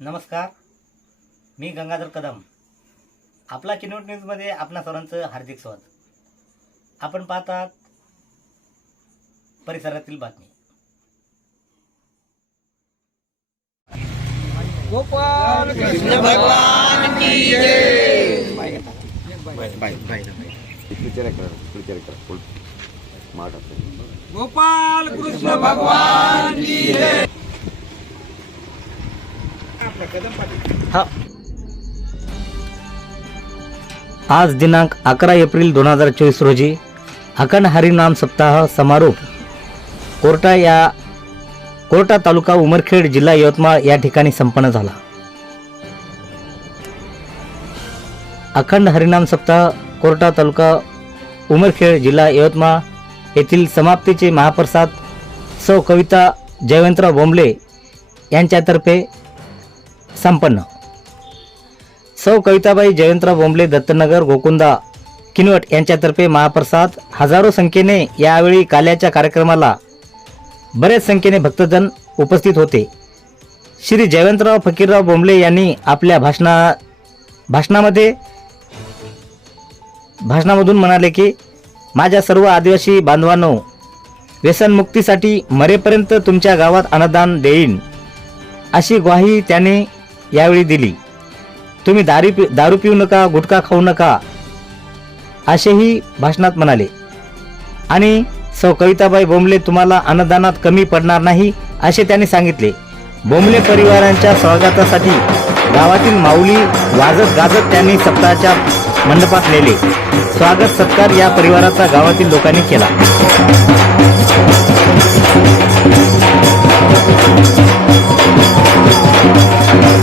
नमस्कार. मी गंगाधर कदम. आपला किनोट न्यूजमध्ये आपणा सर्वांचं हार्दिक स्वागत. आपण पाहतात परिसरातील बातमी. गोपाल कृष्ण भगवान की जय. गोपाल कृष्ण भगवान की जय. आज दिनांक अकरा एप्रिल दोन हजार चोवीस रोजी अखंड हरिनाम सप्ताह समारोप कोर्टा या कोर्टा तालुका उमरखेड जिल्हा यवतमाळ या ठिकाणी संपन्न झाला. अखंड हरिनाम सप्ताह कोर्टा तालुका उमरखेड जिल्हा यवतमाळ येथील समाप्तीचे महाप्रसाद सौ कविता जयवंतराव बोंबले यांच्यातर्फे संपन्न. सौ कविताबाई जयंतराव बोंबले दत्तनगर गोकुंदा किनवट यांच्यातर्फे महाप्रसाद. हजारो संख्येने यावेळी काल्याच्या कार्यक्रमाला बरेच संख्येने भक्तजन उपस्थित होते. श्री जयवंतराव फकीरराव बोंबले यांनी आपल्या भाषणा भाषणामध्ये भाषणामधून म्हणाले की माझ्या सर्व आदिवासी बांधवांनो व्यसनमुक्तीसाठी मरेपर्यंत तुमच्या गावात अन्नदान देईन. अशी ग्वाही त्यांनी यावेळी दिली. तुम्ही दारू पि दारू पिऊ नका गुटखा खाऊ नका असेही भाषणात म्हणाले. आणि सौ कविताबाई बोंबले तुम्हाला अन्नदानात कमी पडणार नाही असे त्यांनी सांगितले. बोंबले परिवारांच्या स्वागतासाठी गावातील माऊली वाजत गाजत त्यांनी सप्ताहाच्या मंडपात नेले. स्वागत सत्कार या परिवाराचा गावातील लोकांनी केला. पण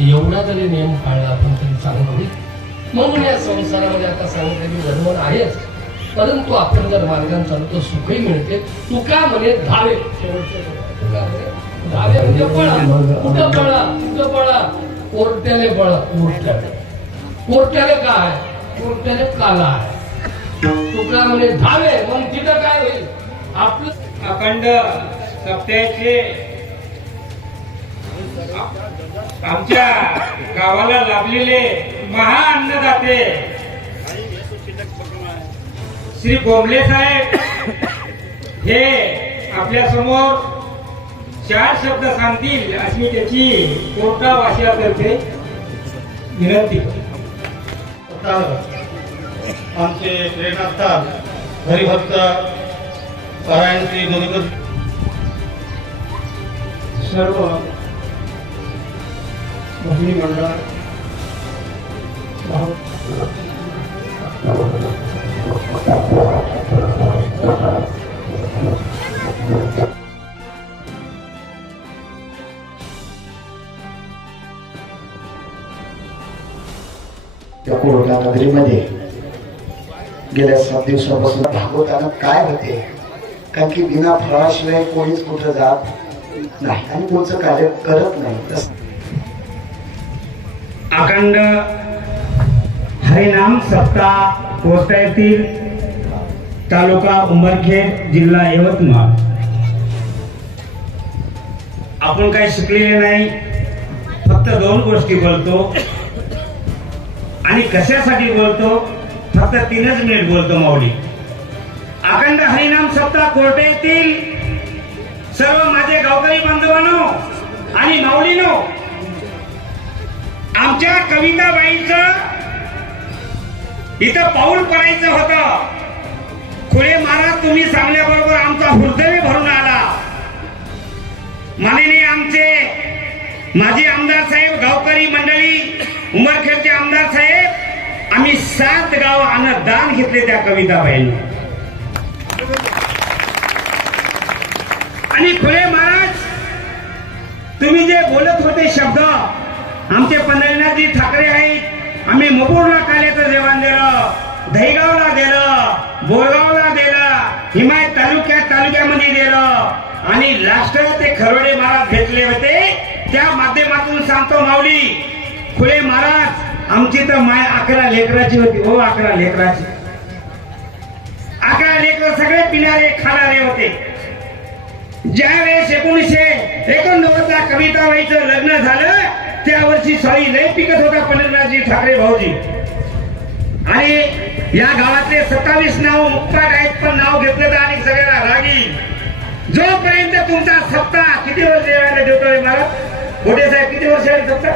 एवढा जरी नियम पाळला आपण तरी चांगलं होईल. म्हणून या संसारामध्ये आता सांगितलेली धर्मन आहेच. परंतु आपण जर मार्गाने तर सुखही मिळते. तुका म्हणे धावे. तुका म्हणे, धावे म्हणजे पळा. कुठं पळा? कुठं पळा. कोर्ट्याने पळा. कोर्ट्याने. कोर्ट्याने काय? कोर्ट्याने काला आहे. तुका म्हणे धावे. मग तिथं काय होईल? आपलं अखंड सप्त्याचे आमच्या गावाला लाभलेले महा अन्नदाते. श्री बोंबले साहेब. हे आपल्यासमोर चार शब्द सांगतील अशी मी त्याची कोर्टा विनंती करतो. आमचे प्रेरणास्थान हरिभक्त पारायण श्री मधुकर सर्व भगिनी मंडळ. कोरोना नगरीमध्ये गेल्या सात दिवसापासून भागवताना काय होते? कारण की बिना फळाशिवाय कोणीच कुठं जात नाही आणि कोणचं कार्य करत नाही. तसं अखंड हरिनाम सप्ताह पोचता येतील. तालुका उंबरखेड जिल्हा यवतमाळ. आपण काही शिकलेले नाही. फक्त दोन गोष्टी बोलतो. आणि कशासाठी बोलतो? फक्त तीनच मिनिट बोलतो माऊली. अखंड हरिनाम सप्ताह कोर्ट येथील सर्व माझे गावकरी बांधवांनो आणि माऊलीनो आमच्या कविताबाईंच इथं पाऊल पडायचं होतं. खुळे महाराज तुम्ही सांगल्याबरोबर आमचा हृदय भरून आला. माननीय आमचे माजी आमदार साहेब गावकरी मंडळी उमरखेडचे आमदार साहेब आम्ही सात गाव दान घेतले त्या कविताबाईंना. आणि खुळे महाराज तुम्ही जे बोलत होते शब्द आमचे पंढरीनाथजी ठाकरे आहेत. आम्ही मपूरला काल्याचं जेवण दिलं दहीगावला दिलं बोरगावला दिलं हिमायत तालुक्यात तालुक्यामध्ये दिलं. आणि लास्ट ते खरोडे महाराज भेटले होते. त्या माध्यमातून सांगतो माऊली खुले महाराज आमची तर माय अकरा लेकराची होती हो अकरा लेकराची. अकरा लेकर सगळे पिणारे खाणारे होते. ज्या वेळेस एकोणीसशे एकोणनव्वद ला कविताबाईचं लग्न झालं त्या वर्षी साई लय पिकत होता पंढरनाथजी ठाकरे भाऊजी. आणि या गावातले सत्तावीस नाव मुक्काट आहेत पण नाव घेतलं तर आणि सगळ्याला रागी. जोपर्यंत तुमचा सत्ता किती वर्ष यायला देतोय महाराज गोडे साहेब किती वर्ष आहे सत्ता?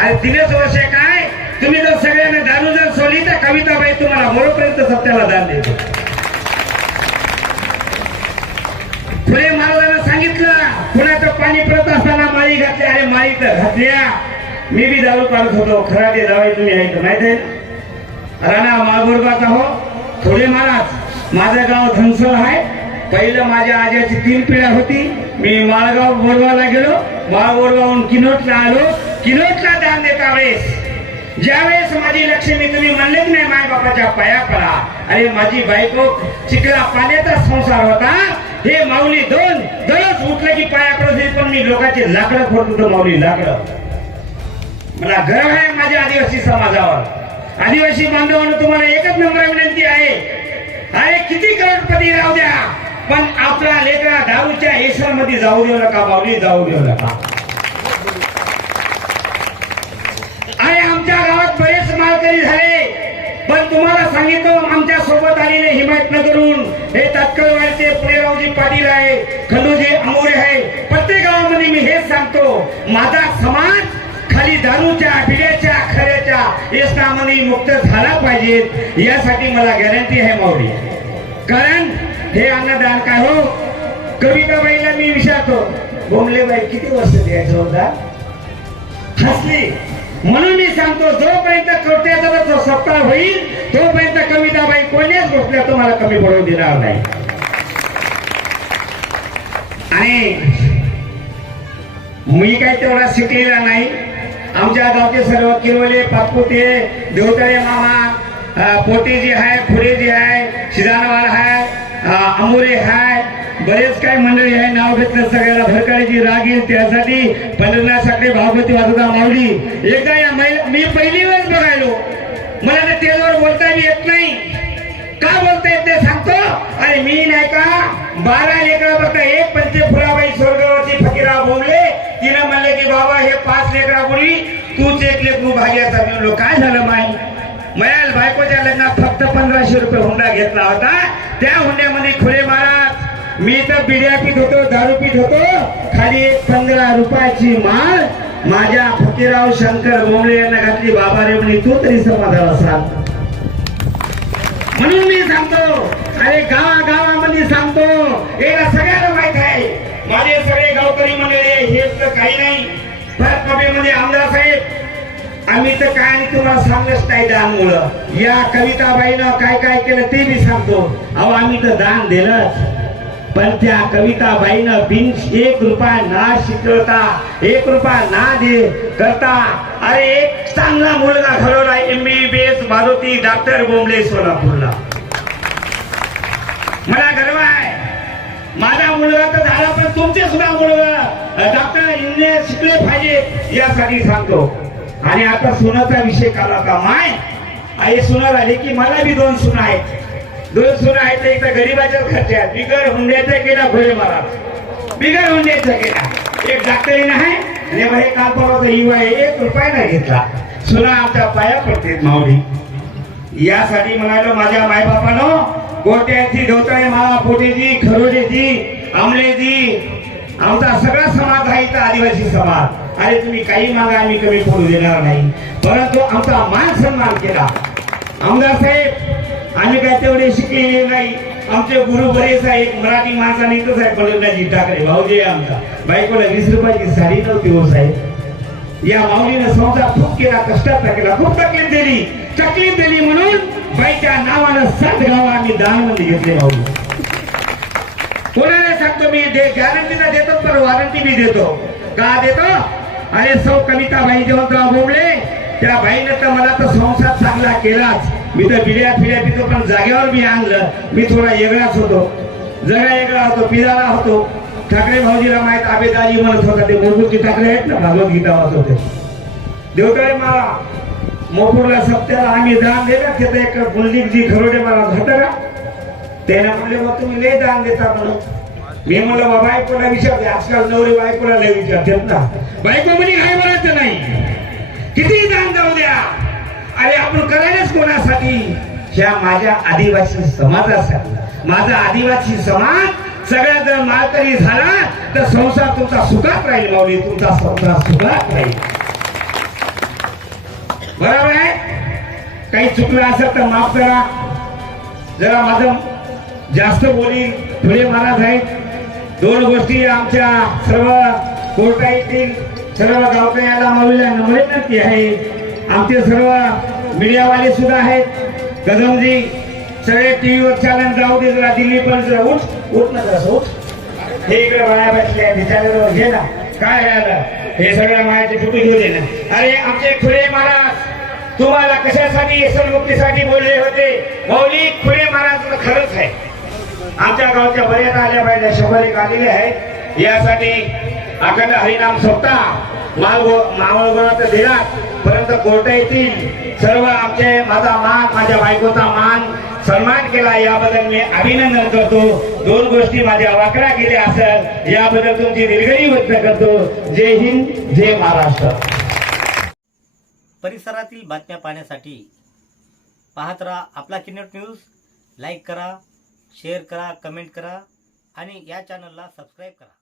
आणि तीनच वर्ष काय? तुम्ही जर सगळ्यांना दारू जर सोडली तर कविताबाई तुम्हाला मोरपर्यंत सत्याला दान देतो फुले महाराजांना सांगितलं पुण्याचं पाणी पडत असताना माळी अरे माई तर घातल्या. मी बी दारू काढत होतो. खरा ते जावई तुम्ही आहे तर माहीत आहे? राणा माळगोरबाचा हो. थोडे महाराज माझं गाव धनसळ आहे. पहिलं माझ्या आजाची तीन पिढ्या होती. मी माळगाव बोरगावला गेलो. माळगोरगावहून किनोटला आलो. किनोटला दान देता वेळेस. ज्यावेळेस माझी लक्ष्मी तुम्ही म्हणलेच नाही माय बापाच्या पाया पडा. अरे माझी बायको चिखला पाण्याचा संसार होता. हे माऊली दोन दरच उठलं की पाया प्रसिद्ध पण मी लोकांचे लाकडं फोडत होतो माऊली लाकडं. मला गर्व आहे माझ्या आदिवासी समाजावर. आदिवासी बांधवांना तुम्हाला एकच नंबर विनंती आहे. अरे किती करोडपती राहू द्या पण आपला लेकरा दारूच्या येशामध्ये जाऊ देऊ नका माऊली जाऊ देऊ नका. अरे आमच्या गावात बरेच मालकरी झाले. तुम्हाला सांगितलं आमच्यासोबत आलेले हिमायतनगरून हे तात्काळ वाढते पुणेरावजी पाटील आहे खंडूजी आमोरे आहे. प्रत्येक गावामध्ये मी हेच सांगतो माझा समाज खाली दारूच्या पिढ्याच्या खऱ्याच्या व्यसनामध्ये मुक्त झाला पाहिजे. यासाठी मला गॅरंटी आहे माऊली. कारण हे अन्नदान काय हो? कविताबाईला मी विचारतो बोमलेबाई किती वर्ष द्यायचं होता? हसली. म्हणून मी सांगतो जोपर्यंत कवितेचा जो सप्ताह होईल तोपर्यंत कविताबाई कोणत्याच गोष्टीला तुम्हाला कमी पडून देणार नाही. आणि मी काही तेवढा शिकलेला नाही. आमच्या गावचे सर्व किरवले पाचपुते देवतळे मामा पोटे जे आहे फुले जे आहे शिदानवाल आहे अं, आहे बरेच काही मंडळी आहे नाव घेतलं सगळ्याला भरकाळीची राग येईल त्यासाठी पंढरनाथ साखरे भागवती वासुदा मावली एकदा या महिला मी पहिली वेळेस बघायलो. मला त्या तेलवर बोलता येत नाही. का बोलता येत नाही सांगतो? अरे मी नाही का बारा लेकरा बघता एक पंचे फुलाबाई स्वर्गवती फकीरा बोलले तिनं म्हणले की बाबा हे पाच लेकरा बोलली. तूच एक लेकरू भाग्याचा मी म्हणलो काय झालं माई? मयाल बायकोच्या लग्नात फक्त पंधराशे रुपये हुंडा घेतला होता. त्या हुंड्यामध्ये खुले महाराज मी तर बिड्या पीत होतो दारू पीत होतो. खाली एक पंधरा रुपयाची माळ माझ्या फकीराव शंकर बोंबले यांना घातली. बाबा रे म्हणे तू तरी समाधान असाल म्हणून मी सांगतो अरे गावा गावामध्ये सांगतो याला सगळ्यांना माहीत आहे. माझे सगळे गावकरी म्हणले हे तर काही नाही. फरकमध्ये आमदार साहेब आम्ही तर काय आणि तुम्हाला सांगच नाही दानमुळं. या कविताबाईनं काय काय केलं ते मी सांगतो. अहो आम्ही तर दान दिलंच. पण त्या कविताबाईनं बिन एक रुपया ना शिकवता एक रुपया ना दे करता. अरे एक चांगला मुलगा घडवला M B B S Maruti doctor Bombale सोलापूरला. मला गर्व आहे. माझा मुलगा तर झाला पण तुमचे सुद्धा मुलगा. डॉक्टर इंजिनियर शिकले पाहिजे यासाठी सांगतो. आणि आता सुनाचा विषय काला का? माय आई सुना राहिले की मला बी दोन सुना आहेत. दोन सुन आहेत एक तर गरीबाच्याच घरच्या आहेत. बिगर हुंड्याचा केला घोडे महाराज बिगर हुंड्याचा केला. एक डॉक्टरीन आहे आणि मग हे काम परवाचा युवा एक रुपया नाही घेतला. सुना आमच्या पाया पडतेत माऊली. यासाठी म्हणालो माझ्या मायबापानं गोट्याची धोताळे मावा पोटेची खरोडेची आमलेची आमचा सगळा समाज आहे इथं आदिवासी समाज. अरे तुम्ही काही मागा आम्ही कमी पडू देणार नाही. परंतु आमचा मान सन्मान केला. आमदार साहेब आम्ही काय तेवढे शिकलेले नाही. आमचे गुरु बरेच आहे मराठी माणसाने इथंच आहे बलवंताजी ठाकरे भाऊजी आमचा. बायकोला वीस रुपयाची साडी नव्हती हो साहेब. या माऊलीनं संसार खूप केला कष्टाचा केला खूप तकलीफ दिली. तकलीफ दिली म्हणून बाईच्या नावानं सात गाव आम्ही दानमध्ये घेतले माऊली कोणाला सांगतो मी दे गॅरंटीला देतो तर वॉरंटी मी देतो. का देतो? अरे सौ कविता जेवण जेव्हा त्या बाईनं तर मला तर संसार चांगला केलाच. मी तर बिड्या फिड्या पितो पण जागेवर मी आणलं. मी थोडा वेगळाच होतो. जरा वेगळा होतो पिजाला होतो. ठाकरे भाऊजीला माहीत आबेदाजी म्हणत होता. ते मूलभूत ठाकरे आहेत ना भगवद्गीता वाचत होते. देवतळे मला मोपूरला सप्त्याला आम्ही दान दिलं तिथं एक गुंडीजी खरोडे मला घातला त्याने म्हणले मग तुम्ही लय दान देता म्हणून. मी म्हणलं बा बायकोला विचारते आजकाल नवरे बायकोला लय विचारतात ना. बायको म्हणे काय म्हणायचं नाही. किती दान जाऊ द्या. अरे आपण करायलाच कोणासाठी? ह्या माझ्या आदिवासी समाजासाठी. माझा आदिवासी समाज सगळ्या जर मालकरी झाला तर संसार तुमचा सुखात राहील माऊली. तुमचा संसार सुखात राहील. बरोबर आहे? काही चुकलं असेल तर माफ करा. जरा माझं जास्त बोली फुले महाराज आहेत दोन गोष्टी आमच्या सर्व कोर्टा येथील सर्व गावकऱ्याला माऊलीला नम्र विनंती आहे. आमचे सर्व मीडियावाले सुद्धा आहेत. कदमजी सगळे टीव्हीवर चॅनल जाऊ दे जरा दिल्ली पण जरा उठ. उठ ना जरा उठ. हे इकडे बाया बसले आहेत चॅनलवर घे ना. काय झालं हे सगळ्या मायाचे फोटो घेऊ दे ना. अरे आमचे खुले महाराज तुम्हाला कशासाठी व्यसनमुक्तीसाठी बोलले होते? मौली खुले महाराज खरंच आहे. आमच्या गावच्या बऱ्याच आल्या पाहिजे शंभर एक आलेले आहेत यासाठी अखंड हरिनाम सोपता. मावळगोळा तर दिला परंतु कोर्ट येथील सर्व आमचे माझा मान माझ्या बायकोचा मान सन्मान केला याबद्दल मी अभिनंदन करतो. दोन गोष्टी माझ्या वाकड्या केल्या असेल याबद्दल तुमची दिलगिरी व्यक्त करतो. जय हिंद जय महाराष्ट्र. परिसरातील बातम्या पाहण्यासाठी पाहत राहा आपला किन्नट न्यूज. लाईक करा शेअर करा कमेंट करा आणि या चॅनलला सबस्क्राईब करा.